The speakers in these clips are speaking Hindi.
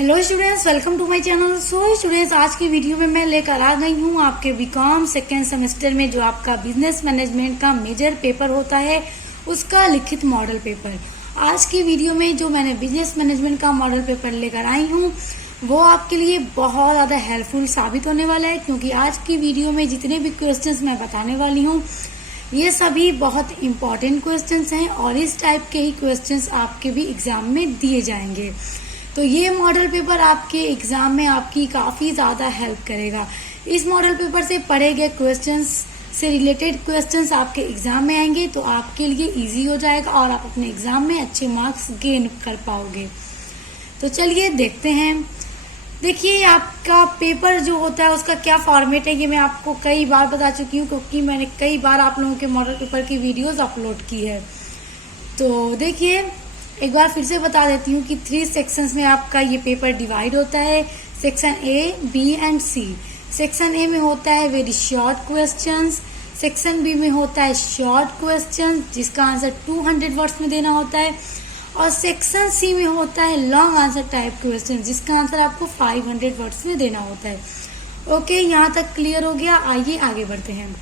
Hello students, welcome to my channel. So students, आज की वीडियो में मैं लेकर आ गई हूँ आपके बीकॉम सेकेंड सेमेस्टर में जो आपका बिजनेस मैनेजमेंट का मेजर पेपर होता है उसका लिखित मॉडल पेपर। आज की वीडियो में जो मैंने बिजनेस मैनेजमेंट का मॉडल पेपर लेकर आई हूँ वो आपके लिए बहुत ज़्यादा हेल्पफुल साबित होने वाला है, क्योंकि आज की वीडियो में जितने भी क्वेश्चंस मैं बताने वाली हूँ ये सभी बहुत इंपॉर्टेंट क्वेश्चंस हैं और इस टाइप के ही क्वेश्चंस आपके भी एग्जाम में दिए जाएंगे। तो ये मॉडल पेपर आपके एग्जाम में आपकी काफ़ी ज़्यादा हेल्प करेगा। इस मॉडल पेपर से पढ़े गए क्वेश्चंस से रिलेटेड क्वेश्चंस आपके एग्जाम में आएंगे तो आपके लिए इजी हो जाएगा और आप अपने एग्जाम में अच्छे मार्क्स गेन कर पाओगे। तो चलिए देखते हैं। देखिए, आपका पेपर जो होता है उसका क्या फॉर्मेट है ये मैं आपको कई बार बता चुकी हूँ, क्योंकि मैंने कई बार आप लोगों के मॉडल पेपर की वीडियोस अपलोड की है। तो देखिए, एक बार फिर से बता देती हूँ कि 3 सेक्शंस में आपका ये पेपर डिवाइड होता है। Section A, B and C. Section A में होता है very short questions, section B में होता है शॉर्ट क्वेश्चन जिसका आंसर 200 वर्ड्स में देना होता है, और सेक्शन सी में होता है लॉन्ग आंसर टाइप क्वेश्चन जिसका आंसर आपको 500 वर्ड्स में देना होता है। ओके, यहाँ तक क्लियर हो गया। आइए आगे बढ़ते हैं।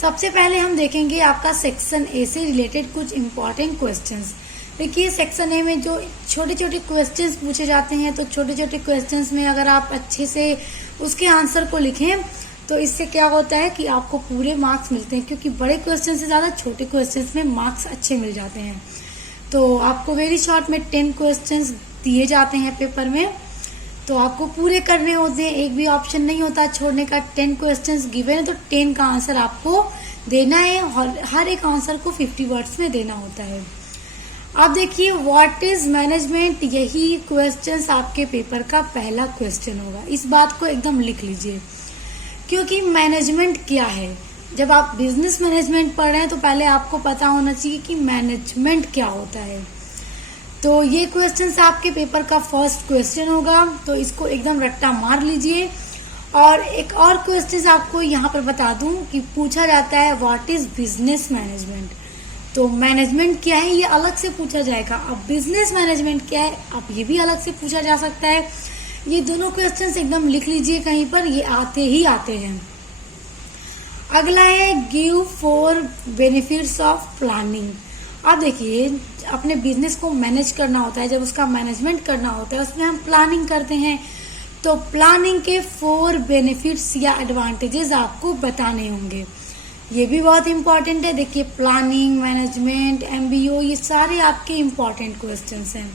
सबसे पहले हम देखेंगे आपका सेक्शन ए से रिलेटेड कुछ इंपॉर्टेंट क्वेश्चंस। देखिए, सेक्शन ए में जो छोटे छोटे क्वेश्चंस पूछे जाते हैं, तो छोटे छोटे क्वेश्चंस में अगर आप अच्छे से उसके आंसर को लिखें तो इससे क्या होता है कि आपको पूरे मार्क्स मिलते हैं, क्योंकि बड़े क्वेश्चन से ज़्यादा छोटे क्वेश्चंस में मार्क्स अच्छे मिल जाते हैं। तो आपको वेरी शॉर्ट में 10 क्वेश्चंस दिए जाते हैं पेपर में, तो आपको पूरे करने होते हैं, एक भी ऑप्शन नहीं होता छोड़ने का। 10 क्वेश्चंस गिवन है तो 10 का आंसर आपको देना है और हर एक आंसर को 50 वर्ड्स में देना होता है। अब देखिए, व्हाट इज मैनेजमेंट, यही क्वेश्चंस आपके पेपर का पहला क्वेश्चन होगा। इस बात को एकदम लिख लीजिए, क्योंकि मैनेजमेंट क्या है। जब आप बिजनेस मैनेजमेंट पढ़ रहे हैं तो पहले आपको पता होना चाहिए कि मैनेजमेंट क्या होता है। तो ये क्वेश्चंस आपके पेपर का फर्स्ट क्वेश्चन होगा, तो इसको एकदम रट्टा मार लीजिए। और एक और क्वेश्चन आपको यहाँ पर बता दूं कि पूछा जाता है व्हाट इज बिजनेस मैनेजमेंट। तो मैनेजमेंट क्या है ये अलग से पूछा जाएगा, अब बिजनेस मैनेजमेंट क्या है अब ये भी अलग से पूछा जा सकता है। ये दोनों क्वेश्चंस एकदम लिख लीजिए कहीं पर, ये आते ही आते हैं। अगला है गिव 4 बेनिफिट्स ऑफ प्लानिंग। अब देखिए, अपने बिजनेस को मैनेज करना होता है, जब उसका मैनेजमेंट करना होता है उसमें हम प्लानिंग करते हैं, तो प्लानिंग के 4 बेनिफिट्स या एडवांटेजेस आपको बताने होंगे। ये भी बहुत इंपॉर्टेंट है। देखिए, प्लानिंग, मैनेजमेंट, एमबीओ, ये सारे आपके इंपॉर्टेंट क्वेश्चंस हैं।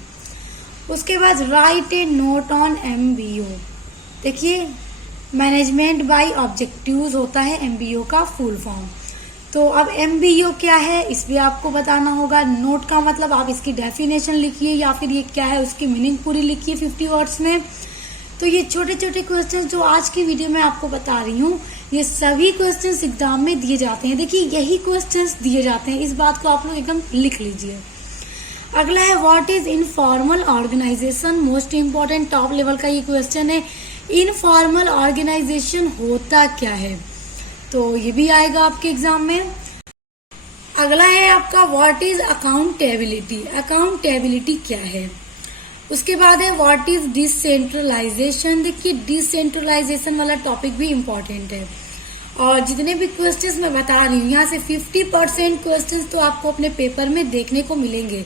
उसके बाद right A note on MBO. देखिए, मैनेजमेंट बाय ऑब्जेक्टिव्स होता है एमबीओ का फुल फॉर्म। तो अब एमबीओ क्या है इस भी आपको बताना होगा। नोट का मतलब आप इसकी डेफिनेशन लिखिए या फिर ये क्या है उसकी मीनिंग पूरी लिखिए 50 वर्ड्स में। तो ये छोटे छोटे क्वेश्चंस जो आज की वीडियो में आपको बता रही हूँ ये सभी क्वेश्चंस एग्जाम में दिए जाते हैं। देखिए, यही क्वेश्चंस दिए जाते हैं, इस बात को आप लोग एकदम लिख लीजिए। अगला है what is informal organisation. Most important top level का ये क्वेश्चन है। इनफॉर्मल ऑर्गेनाइजेशन होता क्या है, तो ये भी आएगा आपके एग्जाम में। अगला है आपका व्हाट इज अकाउंटेबिलिटी। अकाउंटेबिलिटी क्या है। उसके बाद है व्हाट इज डिसेंट्रलाइजेशन। देखिए, डिसेंट्रलाइजेशन वाला टॉपिक भी इम्पोर्टेंट है और जितने भी क्वेश्चंस मैं बता रही हूँ यहाँ से 50% क्वेश्चंस तो आपको अपने पेपर में देखने को मिलेंगे,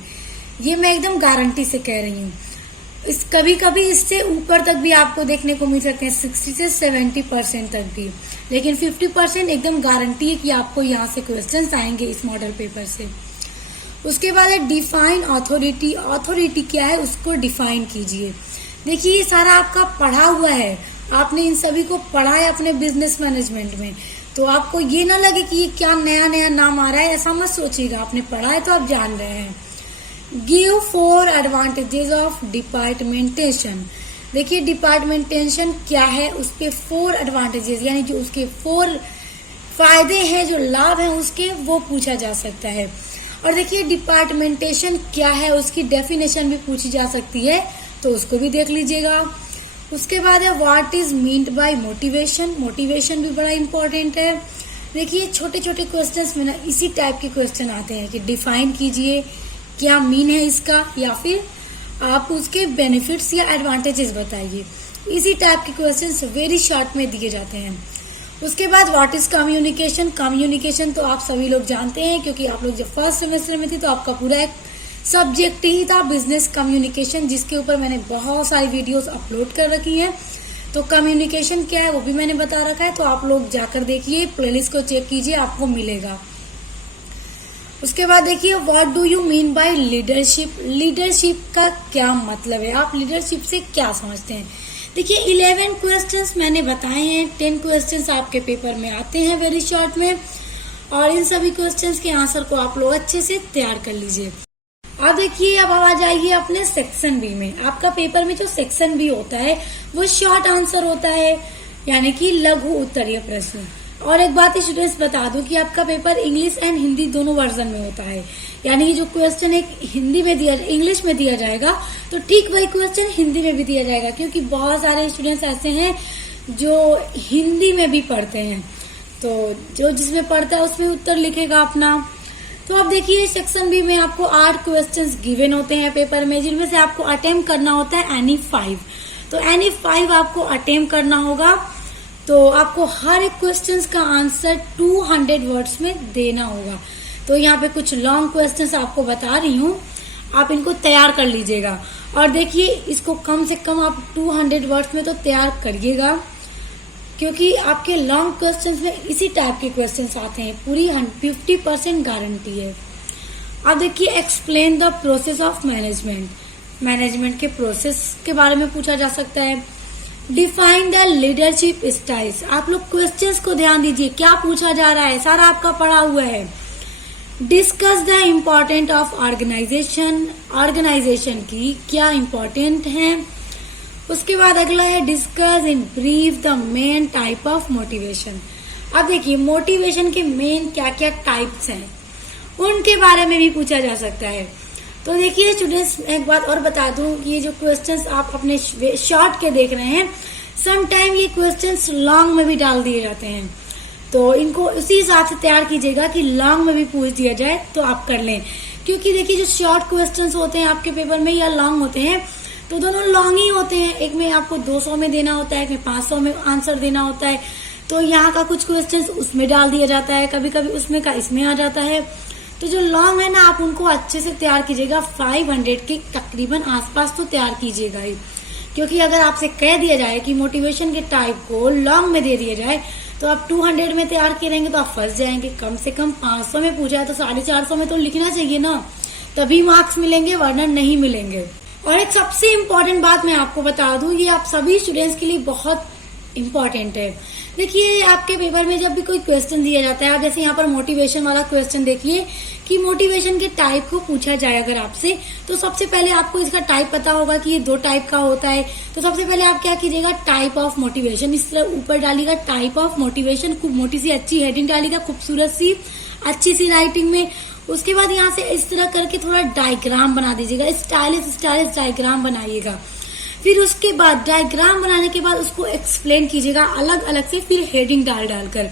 ये मैं एकदम गारंटी से कह रही हूँ। कभी कभी इससे ऊपर तक भी आपको देखने को मिल सकते हैं, 60 से 70% तक भी, लेकिन 50% एकदम गारंटी है कि आपको यहाँ से क्वेश्चंस आएंगे इस मॉडल पेपर से। उसके बाद है डिफाइन अथॉरिटी। अथॉरिटी क्या है उसको डिफाइन कीजिए। देखिए, ये सारा आपका पढ़ा हुआ है, आपने इन सभी को पढ़ा है अपने बिजनेस मैनेजमेंट में, तो आपको ये ना लगे कि ये क्या नया नया नाम आ रहा है, ऐसा मत सोचिएगा। आपने पढ़ा है तो आप जान रहे हैं। Give 4 advantages of departmentation. देखिए, डिपार्टमेंटेशन क्या है, उसके 4 एडवांटेजेस यानी जो उसके 4 फायदे हैं, जो लाभ हैं उसके, वो पूछा जा सकता है। और देखिए, डिपार्टमेंटेशन क्या है उसकी डेफिनेशन भी पूछी जा सकती है, तो उसको भी देख लीजिएगा। उसके बाद है what is meant by motivation. Motivation भी बड़ा इंपॉर्टेंट है। देखिए, छोटे छोटे क्वेश्चंस में ना इसी टाइप के क्वेश्चन आते हैं कि डिफाइन कीजिए क्या मीन है इसका, या फिर आप उसके बेनिफिट्स या एडवांटेजेस बताइए। इसी टाइप के क्वेश्चंस वेरी शॉर्ट में दिए जाते हैं। उसके बाद व्हाट इज कम्युनिकेशन। कम्युनिकेशन तो आप सभी लोग जानते हैं, क्योंकि आप लोग जब फर्स्ट सेमेस्टर में थे तो आपका पूरा एक सब्जेक्ट ही था बिजनेस कम्युनिकेशन, जिसके ऊपर मैंने बहुत सारी वीडियोस अपलोड कर रखी हैं। तो कम्युनिकेशन क्या है वो भी मैंने बता रखा है, तो आप लोग जाकर देखिए, प्लेलिस्ट को चेक कीजिए, आपको मिलेगा। उसके बाद देखिए what do you mean by leadership. Leadership का क्या मतलब है, आप लीडरशिप से क्या समझते हैं। देखिए 11 क्वेश्चंस मैंने बताए हैं, 10 क्वेश्चंस आपके पेपर में आते हैं वेरी शॉर्ट में, और इन सभी क्वेश्चंस के आंसर को आप लोग अच्छे से तैयार कर लीजिए। अब देखिए अब आ जाइए अपने सेक्शन बी में। आपका पेपर में जो सेक्शन बी होता है वो शॉर्ट आंसर होता है, यानी कि लघु उत्तरीय प्रश्न। और एक बात स्टूडेंट्स बता दूं कि आपका पेपर इंग्लिश एंड हिंदी दोनों वर्जन में होता है, यानी कि जो क्वेश्चन एक हिंदी में दिया इंग्लिश में दिया जाएगा तो ठीक वही क्वेश्चन हिंदी में भी दिया जाएगा, क्योंकि बहुत सारे स्टूडेंट्स ऐसे हैं जो हिंदी में भी पढ़ते हैं, तो जो जिसमें पढ़ता है उसमें उत्तर लिखेगा अपना। तो अब देखिए सेक्शन बी में आपको 8 क्वेश्चंस गिवन होते हैं पेपर में, जिनमें से आपको अटेम्प्ट करना होता है एनी 5। तो एनी 5 आपको अटेम्प्ट करना होगा, तो आपको हर एक क्वेश्चंस का आंसर 200 वर्ड्स में देना होगा। तो यहाँ पे कुछ लॉन्ग क्वेश्चंस आपको बता रही हूँ, आप इनको तैयार कर लीजिएगा। और देखिए इसको कम से कम आप 200 वर्ड्स में तो तैयार करिएगा, क्योंकि आपके लॉन्ग क्वेश्चंस में इसी टाइप के क्वेश्चंस आते हैं, पूरी 50% गारंटी है। अब देखिए explain the process of management. Management के प्रोसेस के बारे में पूछा जा सकता है। Define the leadership styles. आप लोग क्वेश्चंस को ध्यान दीजिए, क्या पूछा जा रहा है, सारा आपका पढ़ा हुआ है। Discuss the important of organisation. Organisation की क्या इम्पोर्टेंट है। उसके बाद अगला है discuss in brief the main type of motivation. अब देखिए मोटिवेशन के मेन क्या क्या टाइप्स हैं उनके बारे में भी पूछा जा सकता है। तो देखिए स्टूडेंट्स एक बात और बता दूं कि ये जो क्वेश्चंस आप अपने शॉर्ट के देख रहे हैं, सम टाइम ये क्वेश्चंस लॉन्ग में भी डाल दिए जाते हैं, तो इनको उसी हिसाब से तैयार कीजिएगा कि लॉन्ग में भी पूछ दिया जाए तो आप कर लें। क्योंकि देखिए जो शॉर्ट क्वेश्चंस होते हैं आपके पेपर में या लॉन्ग होते हैं, तो दोनों लॉन्ग ही होते हैं। एक में आपको 200 में देना होता है, एक में 500 में आंसर देना होता है, तो यहाँ का कुछ क्वेश्चंस उसमें डाल दिया जाता है, कभी कभी उसमें का इसमें आ जाता है। तो जो लॉन्ग है ना, आप उनको अच्छे से तैयार कीजिएगा, 500 के तकरीबन आसपास तो तैयार कीजिएगा ही। क्योंकि अगर आपसे कह दिया जाए कि मोटिवेशन के टाइप को लॉन्ग में दे दिया जाए, तो आप 200 में तैयार करेंगे तो आप फंस जाएंगे। कम से कम 500 में पूछा है तो 450 में तो लिखना चाहिए ना, तभी मार्क्स मिलेंगे, वरना नहीं मिलेंगे। और एक सबसे इम्पोर्टेंट बात मैं आपको बता दूं, ये आप सभी स्टूडेंट्स के लिए बहुत इम्पोर्टेंट है। देखिए आपके पेपर में जब भी कोई क्वेश्चन दिया जाता है, आप जैसे यहाँ पर मोटिवेशन वाला क्वेश्चन देखिए कि मोटिवेशन के टाइप को पूछा जाए अगर आपसे, तो सबसे पहले आपको इसका टाइप पता होगा कि ये 2 टाइप का होता है। तो सबसे पहले आप क्या कीजिएगा, टाइप ऑफ मोटिवेशन इस तरह ऊपर डालिएगा, टाइप ऑफ मोटिवेशन, खूब मोटी सी अच्छी हेडिंग डालिएगा, खूबसूरत सी अच्छी सी राइटिंग में। उसके बाद यहाँ से इस तरह करके थोड़ा डायग्राम बना दीजिएगा, स्टाइलिश डायग्राम बनाइएगा। फिर उसके बाद डायग्राम बनाने के बाद उसको एक्सप्लेन कीजिएगा अलग अलग से, फिर हेडिंग डालकर।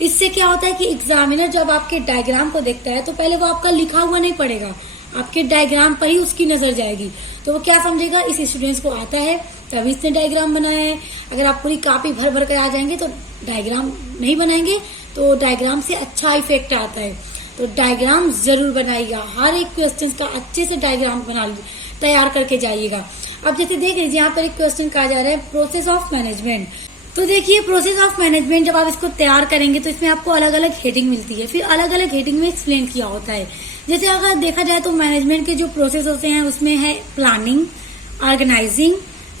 इससे क्या होता है कि एग्जामिनर जब आपके डायग्राम को देखता है तो पहले वो आपका लिखा हुआ नहीं पढ़ेगा, आपके डायग्राम पर ही उसकी नजर जाएगी। तो वो क्या समझेगा, इस स्टूडेंट्स को आता है तभी इसने डायग्राम बनाया है। अगर आप पूरी कॉपी भर भर कर आ जाएंगे तो डायग्राम नहीं बनाएंगे, तो डायग्राम से अच्छा इफेक्ट आता है। तो डायग्राम जरूर बनाइएगा, हर एक क्वेश्चन का अच्छे से डायग्राम बना तैयार करके जाइएगा। अब जैसे देख लीजिए यहाँ पर एक क्वेश्चन कहा जा रहा है प्रोसेस ऑफ मैनेजमेंट। तो देखिए प्रोसेस ऑफ मैनेजमेंट जब आप इसको तैयार करेंगे तो इसमें आपको अलग अलग हेडिंग मिलती है, फिर अलग अलग हेडिंग में एक्सप्लेन किया होता है। जैसे अगर देखा जाए तो मैनेजमेंट के जो प्रोसेस होते हैं उसमें है planning, organising,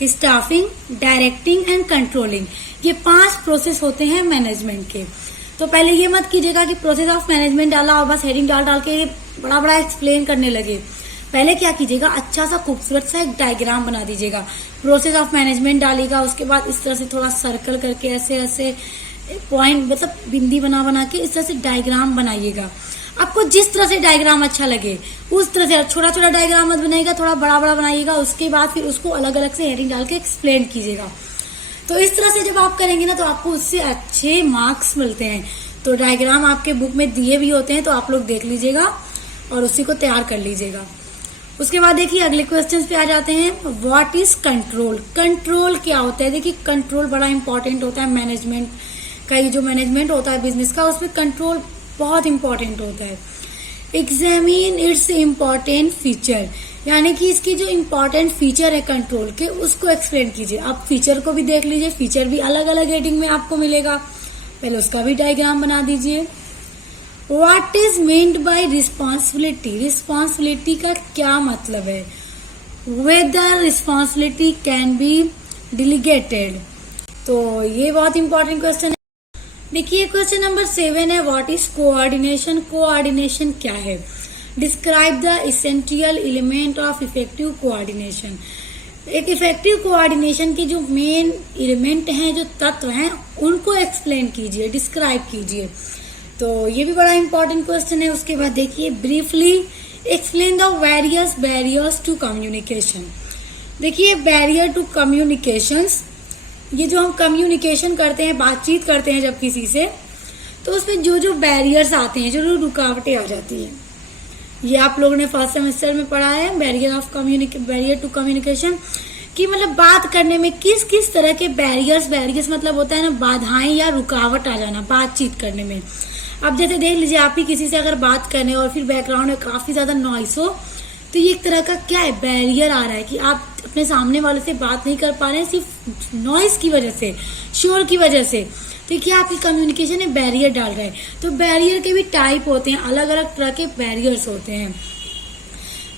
staffing, directing and controlling. ये 5 प्रोसेस होते हैं मैनेजमेंट के। तो पहले ये मत कीजिएगा कि प्रोसेस ऑफ मैनेजमेंट डाला और बस हेडिंग डाल के बड़ा बड़ा एक्सप्लेन करने लगे। पहले क्या कीजिएगा, अच्छा सा खूबसूरत सा एक डायग्राम बना दीजिएगा, प्रोसेस ऑफ मैनेजमेंट डालिएगा। उसके बाद इस तरह से थोड़ा सर्कल करके ऐसे ऐसे पॉइंट मतलब बिंदी बना के इस तरह से डायग्राम बनाइएगा। आपको जिस तरह से डायग्राम अच्छा लगे उस तरह से, छोटा छोटा डायग्राम मत बनाइएगा, थोड़ा बड़ा बड़ा बनाइएगा। उसके बाद फिर उसको अलग अलग से हेडिंग डाल के एक्सप्लेन कीजिएगा। तो इस तरह से जब आप करेंगे ना तो आपको उससे अच्छे मार्क्स मिलते हैं। तो डायग्राम आपके बुक में दिए भी होते हैं, तो आप लोग देख लीजिएगा और उसी को तैयार कर लीजिएगा। उसके बाद देखिए अगले क्वेश्चन पे आ जाते हैं। What is control? कंट्रोल क्या होता है? देखिए कंट्रोल बड़ा इंपॉर्टेंट होता है मैनेजमेंट का। ये जो मैनेजमेंट होता है बिजनेस का, उसमें कंट्रोल बहुत इंपॉर्टेंट होता है। एग्जामिन इट्स इम्पॉर्टेंट फीचर, यानी कि इसकी जो इम्पोर्टेंट फीचर है कंट्रोल के, उसको एक्सप्लेन कीजिए। आप फीचर को भी देख लीजिए, फीचर भी अलग अलग हेडिंग में आपको मिलेगा, पहले उसका भी डायग्राम बना दीजिए। What is meant by responsibility? Responsibility का क्या मतलब है? वेदर रिस्पॉन्सिबिलिटी कैन बी डिलीगेटेड, तो ये बहुत इंपॉर्टेंट क्वेश्चन है। देखिए क्वेश्चन नंबर 7 है, व्हाट इज कोऑर्डिनेशन? कोऑर्डिनेशन क्या है? Describe the essential element of effective coordination. एक इफेक्टिव कोऑर्डिनेशन के जो मेन एलिमेंट हैं, जो तत्व हैं, उनको एक्सप्लेन कीजिए, डिस्क्राइब कीजिए। तो ये भी बड़ा इंपॉर्टेंट क्वेश्चन है। उसके बाद देखिए briefly explain the various barriers to communication. देखिए बैरियर टू कम्युनिकेशंस, ये जो हम कम्युनिकेशन करते हैं, बातचीत करते हैं जब किसी से, तो उसमें जो जो बैरियर्स आते हैं, जो रुकावटें आ जाती हैं, ये आप लोगों ने फर्स्ट सेमेस्टर में पढ़ा है। बैरियर टू कम्युनिकेशन कि मतलब बात करने में किस किस तरह के बैरियर्स मतलब होता है ना, बाधाएं या रुकावट आ जाना बातचीत करने में। अब जैसे देख लीजिए, आप ही किसी से अगर बात करने और फिर बैकग्राउंड में काफी ज्यादा नॉइस हो, तो ये एक तरह का क्या है, बैरियर आ रहा है कि आप अपने सामने वाले से बात नहीं कर पा रहे हैं, सिर्फ नॉइस की वजह से, शोर की वजह से। तो क्या आपकी कम्युनिकेशन में बैरियर डाल रहा है। तो बैरियर के भी टाइप होते हैं, अलग अलग तरह के बैरियर्स होते हैं।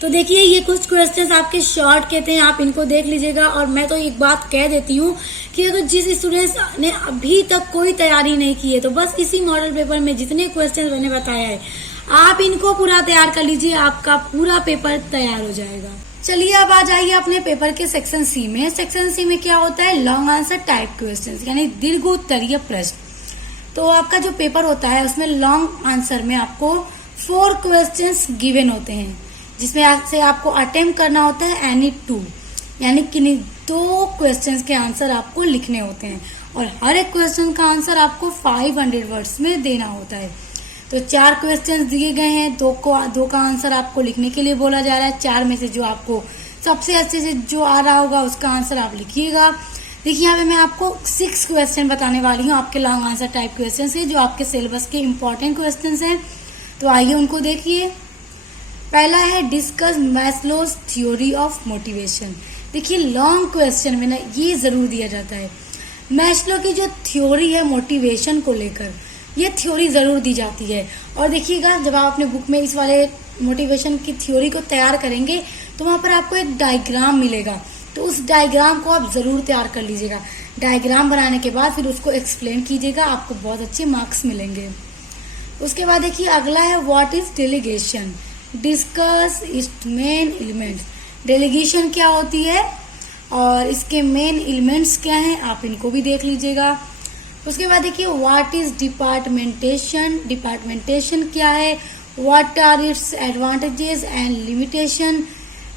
तो देखिए ये कुछ क्वेश्चंस आपके शॉर्ट कहते हैं, आप इनको देख लीजिएगा। और मैं तो एक बात कह देती हूँ कि अगर जिस स्टूडेंट्स ने अभी तक कोई तैयारी नहीं की है, तो बस इसी मॉडल पेपर में जितने क्वेश्चन मैंने बताया है, आप इनको पूरा तैयार कर लीजिए, आपका पूरा पेपर तैयार हो जाएगा। चलिए अब आ जाइए अपने पेपर के सेक्शन सी में। सेक्शन सी में क्या होता है, लॉन्ग आंसर टाइप क्वेश्चंस, यानी दीर्घ उत्तरीय प्रश्न। तो आपका जो पेपर होता है उसमें लॉन्ग आंसर में आपको 4 क्वेश्चंस गिवन होते हैं, जिसमें आपसे आपको अटेम्प्ट करना होता है एनी 2, यानी कि 2 क्वेश्चंस के आंसर आपको लिखने होते हैं। और हर एक क्वेश्चन का आंसर आपको 500 वर्ड्स में देना होता है। तो 4 क्वेश्चंस दिए गए हैं, 2 का आंसर आपको लिखने के लिए बोला जा रहा है। 4 में से जो आपको सबसे अच्छे से जो आ रहा होगा उसका आंसर आप लिखिएगा। देखिए यहाँ पे मैं आपको 6 क्वेश्चन बताने वाली हूँ आपके लॉन्ग आंसर टाइप क्वेश्चन से, जो आपके सिलेबस के इम्पोर्टेंट क्वेश्चन हैं। तो आइए उनको देखिए। पहला है discuss Maslow's theory of motivation. देखिए लॉन्ग क्वेश्चन में ना ये जरूर दिया जाता है, मैस्लो की जो थ्योरी है मोटिवेशन को लेकर, ये थ्योरी जरूर दी जाती है। और देखिएगा जब आप अपने बुक में इस वाले मोटिवेशन की थ्योरी को तैयार करेंगे, तो वहां पर आपको एक डायग्राम मिलेगा, तो उस डायग्राम को आप जरूर तैयार कर लीजिएगा। डायग्राम बनाने के बाद फिर उसको एक्सप्लेन कीजिएगा, आपको बहुत अच्छे मार्क्स मिलेंगे। उसके बाद देखिए अगला है what is delegation. Discuss it's main elements. Delegation क्या होती है और इसके मेन एलिमेंट्स क्या हैं, आप इनको भी देख लीजिएगा। उसके बाद देखिए व्हाट इज डिपार्टमेंटेशन। डिपार्टमेंटेशन क्या है, what are its advantages and limitation.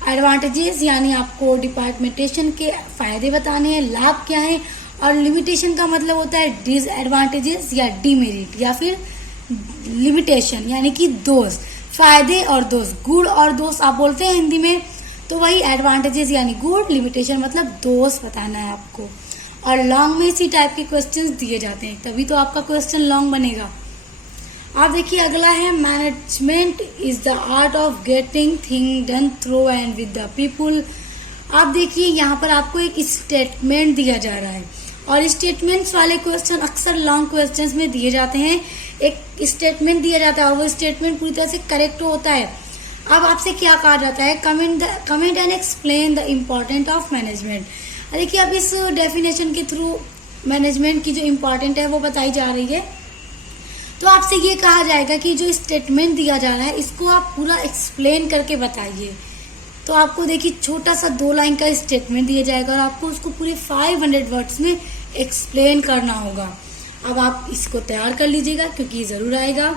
Advantages यानी आपको डिपार्टमेंटेशन के फायदे बताने हैं, लाभ क्या है, और लिमिटेशन का मतलब होता है डिसएडवांटेजेस या डीमेरिट या फिर लिमिटेशन यानी कि दोष। फायदे और दोष, गुण और दोष आप बोलते हैं हिंदी में, तो वही एडवांटेजेस यानी गुण, लिमिटेशन मतलब दोष बताना है आपको। और लॉन्ग में इसी टाइप के क्वेश्चंस दिए जाते हैं, तभी तो आपका क्वेश्चन लॉन्ग बनेगा। आप देखिए अगला है management is the art of getting thing done through and with the people. आप देखिए यहाँ पर आपको एक स्टेटमेंट दिया जा रहा है, और स्टेटमेंट्स वाले क्वेश्चन अक्सर लॉन्ग क्वेश्चंस में दिए जाते हैं। एक स्टेटमेंट दिया जाता है और वो स्टेटमेंट पूरी तरह से करेक्ट होता है। अब आपसे क्या कहा जाता है, comment and explain the important of management. देखिए अब इस डेफिनेशन के थ्रू मैनेजमेंट की जो इम्पोर्टेंट है वो बताई जा रही है। तो आपसे ये कहा जाएगा कि जो स्टेटमेंट दिया जा रहा है इसको आप पूरा एक्सप्लेन करके बताइए। तो आपको देखिए छोटा सा 2 लाइन का स्टेटमेंट दिया जाएगा और आपको उसको पूरे 500 वर्ड्स में एक्सप्लेन करना होगा। अब आप इसको तैयार कर लीजिएगा क्योंकि ये जरूर आएगा।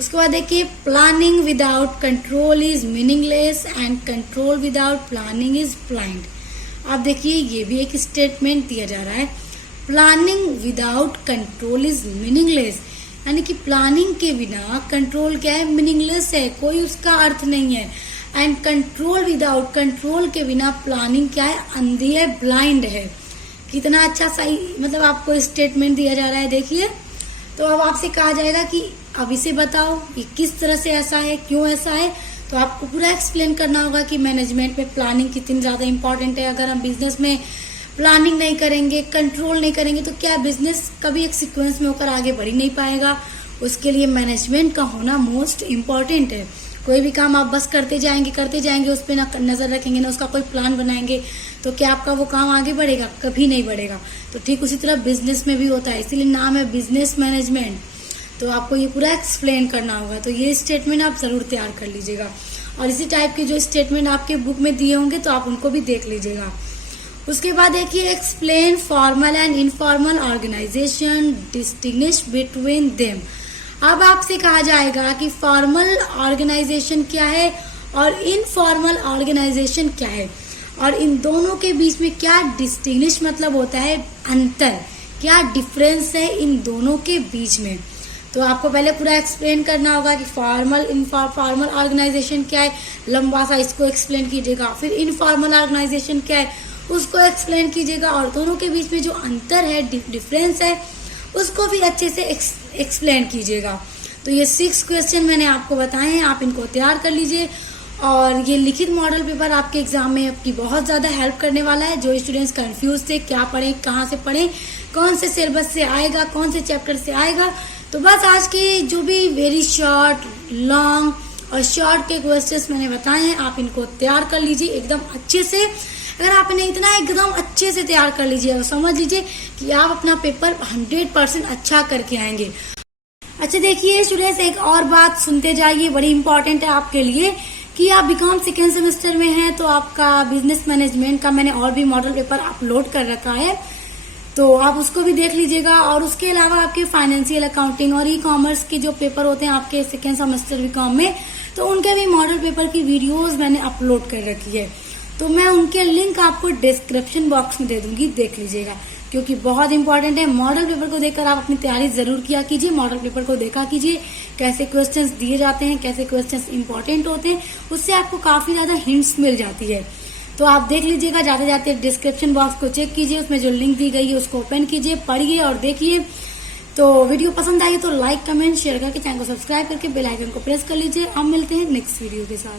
उसके बाद देखिए planning without control is meaningless and control without planning is blind. आप देखिए ये भी एक स्टेटमेंट दिया जा रहा है, planning without control is meaningless, यानी कि प्लानिंग के बिना कंट्रोल क्या है, मीनिंगलेस है, कोई उसका अर्थ नहीं है। एंड कंट्रोल विदाउट, कंट्रोल के बिना प्लानिंग क्या है, अंधी है, ब्लाइंड है। कितना अच्छा सही मतलब आपको स्टेटमेंट दिया जा रहा है, देखिए। तो अब आपसे कहा जाएगा कि अब इसे बताओ ये किस तरह से ऐसा है, क्यों ऐसा है। तो आपको पूरा एक्सप्लेन करना होगा कि मैनेजमेंट में प्लानिंग कितनी ज्यादा इंपॉर्टेंट है। अगर हम बिजनेस में प्लानिंग नहीं करेंगे, कंट्रोल नहीं करेंगे, तो क्या बिजनेस कभी एक सीक्वेंस में होकर आगे बढ़ ही नहीं पाएगा। उसके लिए मैनेजमेंट का होना मोस्ट इम्पॉर्टेंट है। कोई भी काम आप बस करते जाएंगे, उस पर ना नजर रखेंगे, ना उसका कोई प्लान बनाएंगे, तो क्या आपका वो काम आगे बढ़ेगा? कभी नहीं बढ़ेगा। तो ठीक उसी तरह बिजनेस में भी होता है, इसीलिए नाम है बिजनेस मैनेजमेंट। तो आपको ये पूरा एक्सप्लेन करना होगा। तो ये स्टेटमेंट आप जरूर तैयार कर लीजिएगा, और इसी टाइप के जो स्टेटमेंट आपके बुक में दिए होंगे तो आप उनको भी देख लीजिएगा। उसके बाद देखिए, explain formal and informal organisation, distinguish between them. अब आपसे कहा जाएगा कि फॉर्मल ऑर्गेनाइजेशन क्या है और इनफॉर्मल ऑर्गेनाइजेशन क्या है, और इन दोनों के बीच में क्या डिस्टिंग्विश मतलब होता है अंतर, क्या डिफरेंस है इन दोनों के बीच में। तो आपको पहले पूरा एक्सप्लेन करना होगा कि फॉर्मल ऑर्गेनाइजेशन क्या है, लंबा सा इसको एक्सप्लेन कीजिएगा। फिर इनफॉर्मल ऑर्गेनाइजेशन क्या है, उसको एक्सप्लेन कीजिएगा, और दोनों के बीच में जो अंतर है, डिफरेंस है, उसको भी अच्छे से एक्सप्लेन कीजिएगा। तो ये 6 क्वेश्चन मैंने आपको बताए हैं, आप इनको तैयार कर लीजिए। और ये लिखित मॉडल पेपर आपके एग्जाम में आपकी बहुत ज्यादा हेल्प करने वाला है। जो स्टूडेंट्स कंफ्यूज थे क्या पढ़ें, कहाँ से पढ़ें, कौन से सिलेबस से आएगा, कौन से चैप्टर से आएगा, तो बस आज के जो भी वेरी शॉर्ट, लॉन्ग और शॉर्ट के क्वेश्चंस मैंने बताए हैं, आप इनको तैयार कर लीजिए एकदम अच्छे से। अगर आप इन्हें इतना एकदम अच्छे से तैयार कर लीजिए, समझ लीजिए कि आप अपना पेपर 100% अच्छा करके आएंगे। अच्छा देखिए स्टूडेंट्स, एक और बात सुनते जाइए, बड़ी इंपॉर्टेंट है आपके लिए, कि आप बीकॉम सेकेंड सेमेस्टर में हैं तो आपका बिजनेस मैनेजमेंट का मैंने और भी मॉडल पेपर अपलोड कर रखा है, तो आप उसको भी देख लीजिएगा। और उसके अलावा आपके फाइनेंशियल अकाउंटिंग और ई कॉमर्स के जो पेपर होते हैं आपके सेकेंड सेमेस्टर बीकॉम में, तो उनके भी मॉडल पेपर की वीडियोस मैंने अपलोड कर रखी है। तो मैं उनके लिंक आपको डिस्क्रिप्शन बॉक्स में दे दूंगी, देख लीजिएगा, क्योंकि बहुत इंपॉर्टेंट है। मॉडल पेपर को देखकर आप अपनी तैयारी जरूर किया कीजिए, मॉडल पेपर को देखा कीजिए, कैसे क्वेश्चंस दिए जाते हैं, कैसे क्वेश्चंस इंपॉर्टेंट होते हैं, उससे आपको काफी ज्यादा हिंट्स मिल जाती है। तो आप देख लीजिएगा, जाते जाते डिस्क्रिप्शन बॉक्स को चेक कीजिए, उसमें जो लिंक दी गई है उसको ओपन कीजिए, पढ़िए और देखिए। तो वीडियो पसंद आई तो लाइक, कमेंट, शेयर करके चैनल को सब्सक्राइब करके बेल आइकन को प्रेस कर लीजिए। अब मिलते हैं नेक्स्ट वीडियो के साथ।